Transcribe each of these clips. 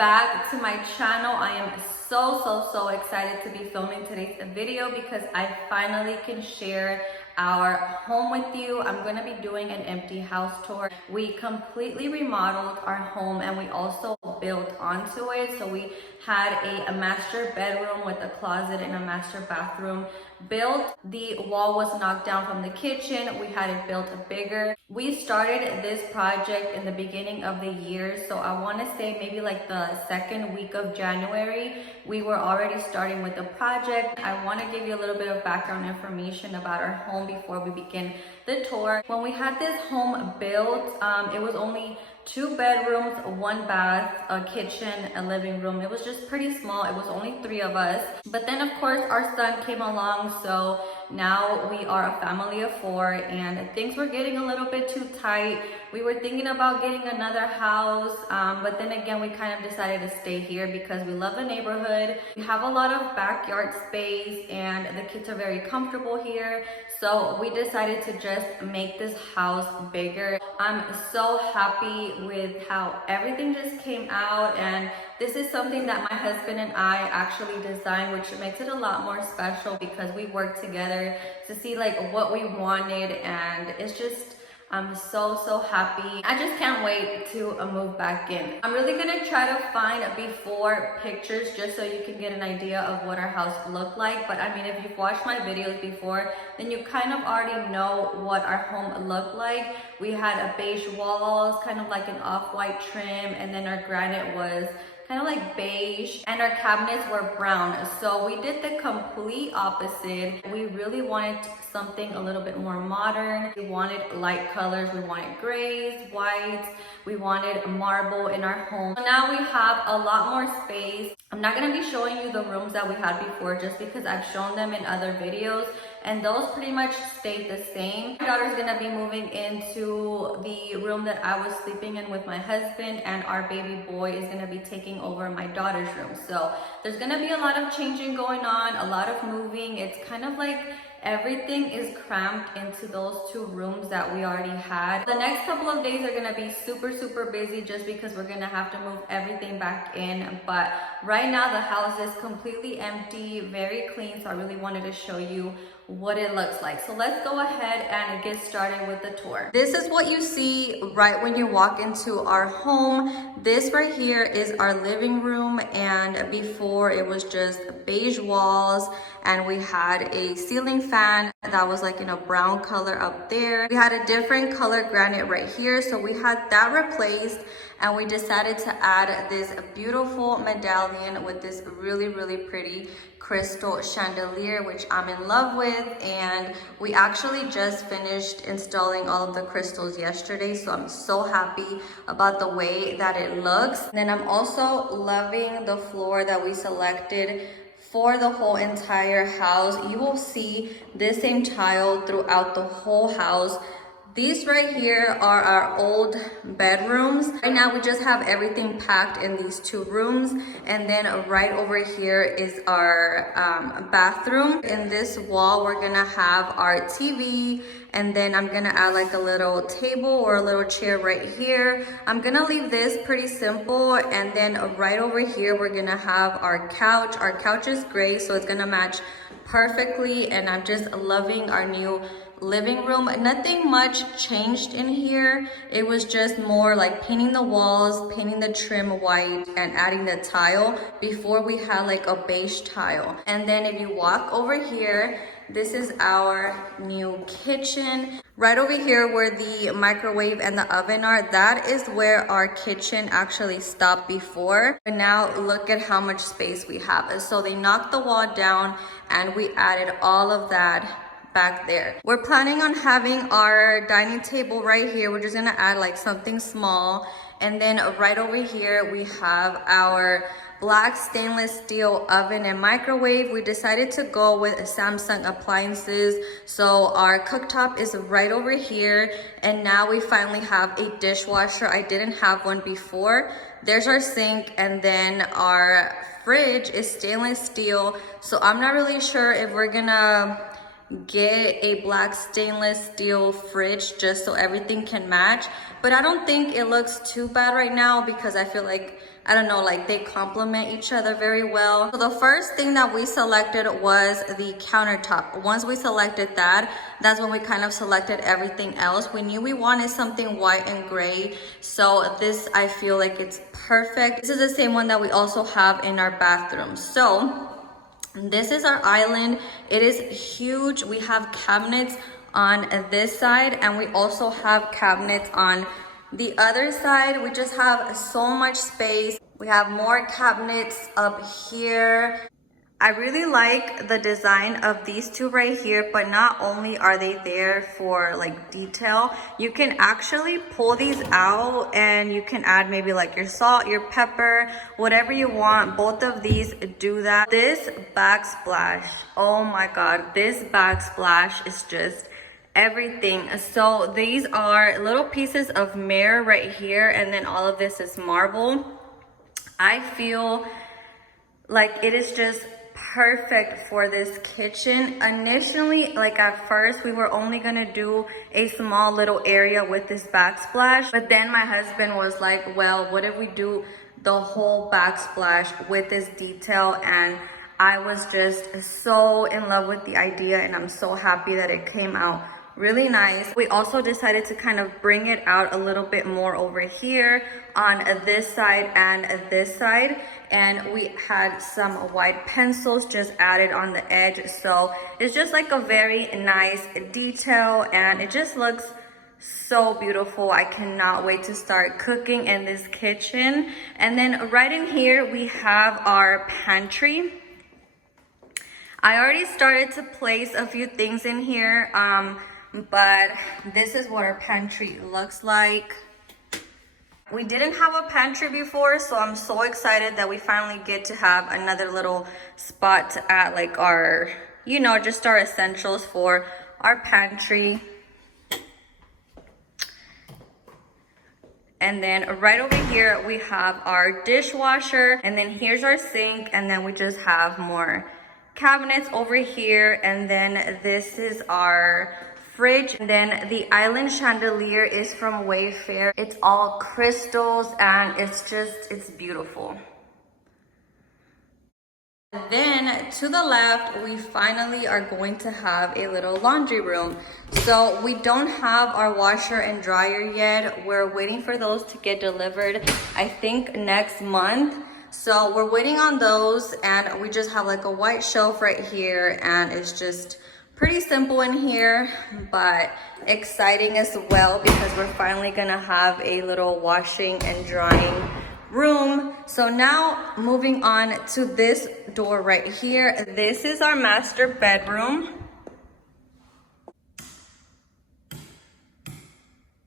back to my channel. I am so excited to be filming today's video because I finally can share our home with you. I'm gonna be doing an empty house tour. We completely remodeled our home and we also built onto it. So we had a master bedroom with a closet and a master bathroom built. The wall was knocked down from the kitchen. We had it built bigger. We started this project in the beginning of the year, so I want to say maybe like the second week of January we were already starting with the project. I want to give you a little bit of background information about our home before we begin the tour. When we had this home built, it was only 2 bedrooms, 1 bath, a kitchen, a living room. It was just pretty small. It was only 3 of us. But then of course our son came along, so now we are a family of 4 and things were getting a little bit too tight. We were thinking about getting another house, but then again we kind of decided to stay here because we love the neighborhood. We have a lot of backyard space and the kids are very comfortable here. So we decided to just make this house bigger. I'm so happy with how everything just came out, and this is something that my husband and I actually designed, which makes it a lot more special because we worked together to see like what we wanted, and it's just I'm so happy. I just can't wait to move back in. I'm really gonna try to find before pictures just so you can get an idea of what our house looked like. But I mean, if you've watched my videos before, then you kind of already know what our home looked like. We had a beige walls, kind of like an off-white trim, and then our granite was kind of like beige, and our cabinets were brown. So we did the complete opposite. We really wanted something a little bit more modern. We wanted light colors. We wanted grays, whites. We wanted marble in our home. So now we have a lot more space. I'm not gonna be showing you the rooms that we had before just because I've shown them in other videos and those pretty much stayed the same. My daughter's gonna be moving into the room that I was sleeping in with my husband, and our baby boy is gonna be taking over my daughter's room. So there's gonna be a lot of changing going on, a lot of moving. It's kind of like everything is cramped into those 2 rooms that we already had. The next couple of days are gonna be super busy just because we're gonna have to move everything back in. But right now the house is completely empty, very clean, so I really wanted to show you what it looks like. So let's go ahead and get started with the tour. This is what you see right when you walk into our home. This right here is our living room, and before it was just beige walls, and we had a ceiling fan that was like in a brown color up there. We had a different color granite right here, so we had that replaced, and we decided to add this beautiful medallion with this really pretty crystal chandelier, which I'm in love with. And we actually just finished installing all of the crystals yesterday, so I'm so happy about the way that it looks. And then I'm also loving the floor that we selected for the whole entire house. You will see this same tile throughout the whole house. These right here are our old bedrooms. Right now we just have everything packed in these 2 rooms, and then right over here is our bathroom. In this wall we're gonna have our TV, and then I'm gonna add like a little table or a little chair right here. I'm gonna leave this pretty simple, and then right over here we're gonna have our couch. Our couch is gray, so it's gonna match perfectly, and I'm just loving our new living room. Nothing much changed in here. It was just more like painting the walls, painting the trim white, and adding the tile. Before we had like a beige tile. And then if you walk over here, this is our new kitchen. Right over here where the microwave and the oven are, that is where our kitchen actually stopped before. And now look at how much space we have. So they knocked the wall down and we added all of that back there. We're planning on having our dining table right here. We're just gonna add like something small, and then right over here we have our black stainless steel oven and microwave. We decided to go with Samsung appliances, so our cooktop is right over here, and now we finally have a dishwasher. I didn't have one before. There's our sink, and then our fridge is stainless steel, so I'm not really sure if we're gonna get a black stainless steel fridge just so everything can match. But I don't think it looks too bad right now because I feel like, I don't know, like they complement each other very well. So the first thing that we selected was the countertop. Once we selected that, that's when we kind of selected everything else. We knew we wanted something white and gray. So this, I feel like it's perfect. This is the same one that we also have in our bathroom. So this is our island. It is huge. We have cabinets on this side and we also have cabinets on the other side. We just have so much space. We have more cabinets up here. I really like the design of these two right here, but not only are they there for like detail, you can actually pull these out and you can add maybe like your salt, your pepper, whatever you want. Both of these do that. This backsplash, oh my God, this backsplash is just everything. So these are little pieces of mirror right here, and then all of this is marble. I feel like it is just perfect for this kitchen. Initially, like at first, we were only gonna do a small little area with this backsplash, but then my husband was like, well, what if we do the whole backsplash with this detail? And I was just so in love with the idea, and I'm so happy that it came out really nice. We also decided to kind of bring it out a little bit more over here on this side and this side, and we had some white pencils just added on the edge, so it's just like a very nice detail and it just looks so beautiful. I cannot wait to start cooking in this kitchen. And then right in here we have our pantry. I already started to place a few things in here, but this is what our pantry looks like. We didn't have a pantry before, so I'm so excited that we finally get to have another little spot to add like our, you know, just our essentials for our pantry. And then right over here we have our dishwasher, and then here's our sink, and then we just have more cabinets over here, and then this is our fridge. And then the island chandelier is from Wayfair. It's all crystals and it's beautiful. Then to the left, we finally are going to have a little laundry room. So we don't have our washer and dryer yet. We're waiting for those to get delivered, I think next month. So we're waiting on those, and we just have like a white shelf right here, and it's just pretty simple in here, but exciting as well because we're finally gonna have a little washing and drying room. So now moving on to this door right here. This is our master bedroom.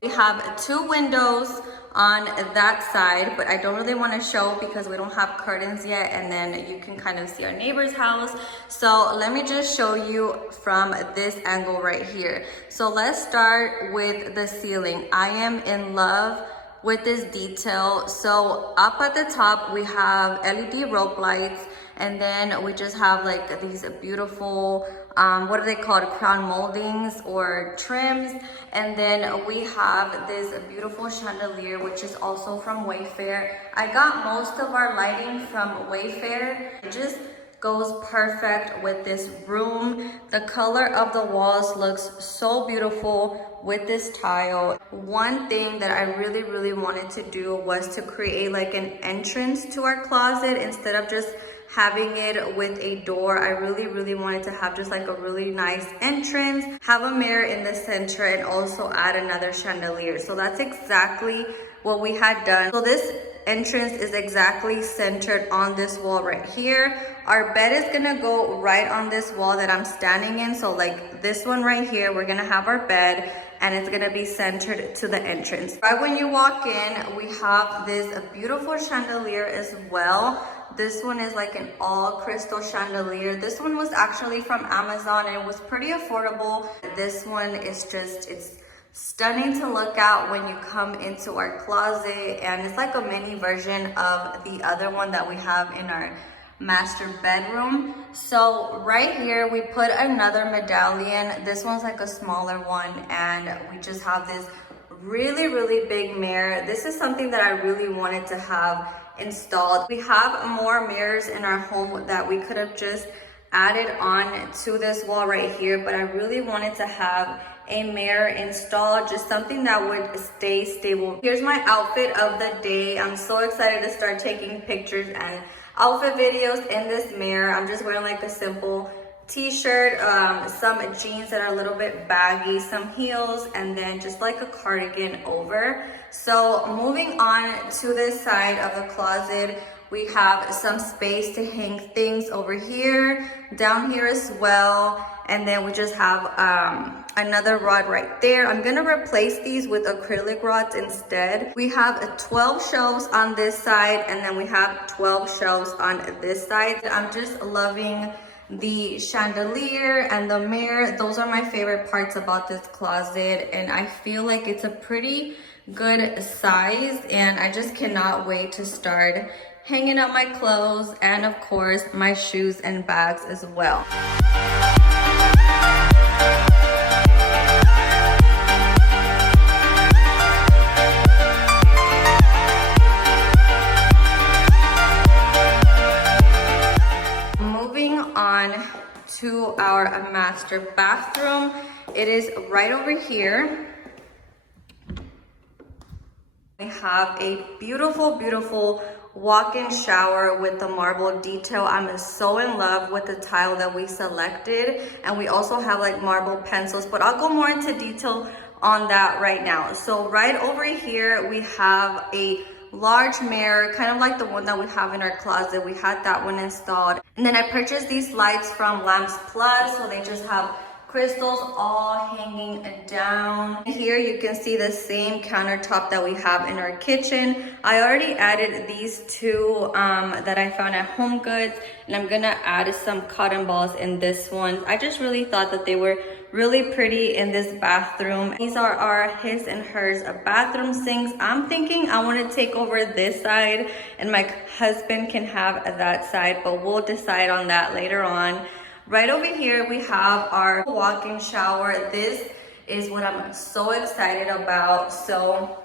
We have two windows on that side, but I don't really want to show because we don't have curtains yet, and then you can kind of see our neighbor's house. So let me just show you from this angle right here. So let's start with the ceiling. I am in love with this detail. So up at the top we have LED rope lights, and then we just have like these beautiful what are they called, crown moldings or trims. And then we have this beautiful chandelier, which is also from Wayfair. I got most of our lighting from Wayfair. It just goes perfect with this room. The color of the walls looks so beautiful with this tile. One thing that I really wanted to do was to create like an entrance to our closet instead of just having it with a door. I really wanted to have just like a really nice entrance, have a mirror in the center, and also add another chandelier. So that's exactly what we had done. So this entrance is exactly centered on this wall right here. Our bed is gonna go right on this wall that I'm standing in. So like this one right here, we're gonna have our bed, and it's gonna be centered to the entrance. Right when you walk in, we have this beautiful chandelier as well. This one is like an all crystal chandelier. This one was actually from Amazon, and it was pretty affordable. This one is just, it's stunning to look at when you come into our closet, and it's like a mini version of the other one that we have in our master bedroom. So right here we put another medallion. This one's like a smaller one, and we just have this really big mirror. This is something that I really wanted to have installed. We have more mirrors in our home that we could have just added on to this wall right here, but I really wanted to have a mirror installed, just something that would stay stable. Here's my outfit of the day. I'm so excited to start taking pictures and outfit videos in this mirror. I'm just wearing like a simple t-shirt, some jeans that are a little bit baggy, some heels, and then just like a cardigan over. So moving on to this side of the closet, we have some space to hang things over here, down here as well, and then we just have another rod right there. I'm gonna replace these with acrylic rods instead. We have 12 shelves on this side, and then we have 12 shelves on this side. I'm just loving the chandelier and the mirror. Those are my favorite parts about this closet, and I feel like it's a pretty good size, and I just cannot wait to start hanging up my clothes and of course my shoes and bags as well. Moving on to our master bathroom. It is right over here. We have a beautiful walk-in shower with the marble detail. I'm so in love with the tile that we selected, and we also have like marble pencils, but I'll go more into detail on that right now. So right over here we have a large mirror, kind of like the one that we have in our closet. We had that one installed, and then I purchased these lights from Lamps Plus, so they just have crystals all hanging down. Here you can see the same countertop that we have in our kitchen. I already added these two that I found at Home Goods, and I'm gonna add some cotton balls in this one. I just really thought that they were really pretty in this bathroom. These are our his and hers bathroom sinks. I'm thinking I want to take over this side and my husband can have that side, but we'll decide on that later on. Right over here we have our walk-in shower. This is what I'm so excited about. So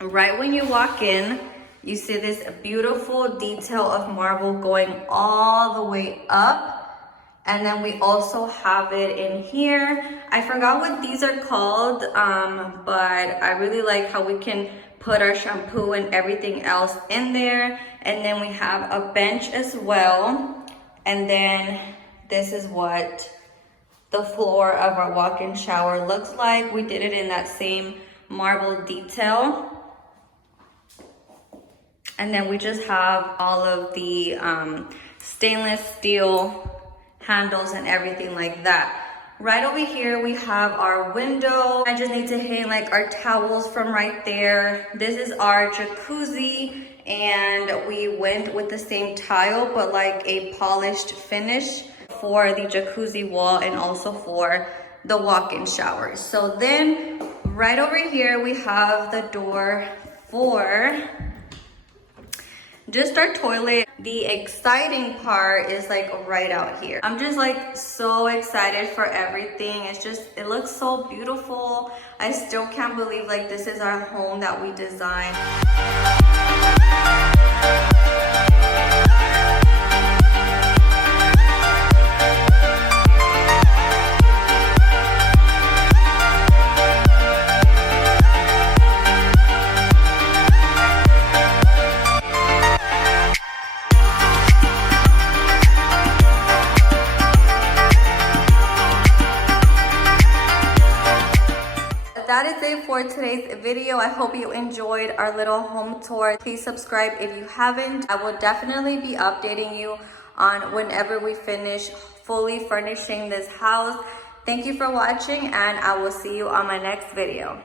right when you walk in, you see this beautiful detail of marble going all the way up. And then we also have it in here. I forgot what these are called, but I really like how we can put our shampoo and everything else in there. And then we have a bench as well. And then this is what the floor of our walk-in shower looks like. We did it in that same marble detail. And then we just have all of the stainless steel handles and everything like that. Right over here we have our window. I just need to hang like our towels from right there. This is our jacuzzi, and we went with the same tile but like a polished finish for the jacuzzi wall and also for the walk-in shower. So then right over here we have the door for just our toilet. The exciting part is like right out here. I'm just like so excited for everything. It looks so beautiful. I still can't believe like this is our home that we designed. That is it for today's video. I hope you enjoyed our little home tour. Please subscribe if you haven't. I will definitely be updating you on whenever we finish fully furnishing this house. Thank you for watching, and I will see you on my next video.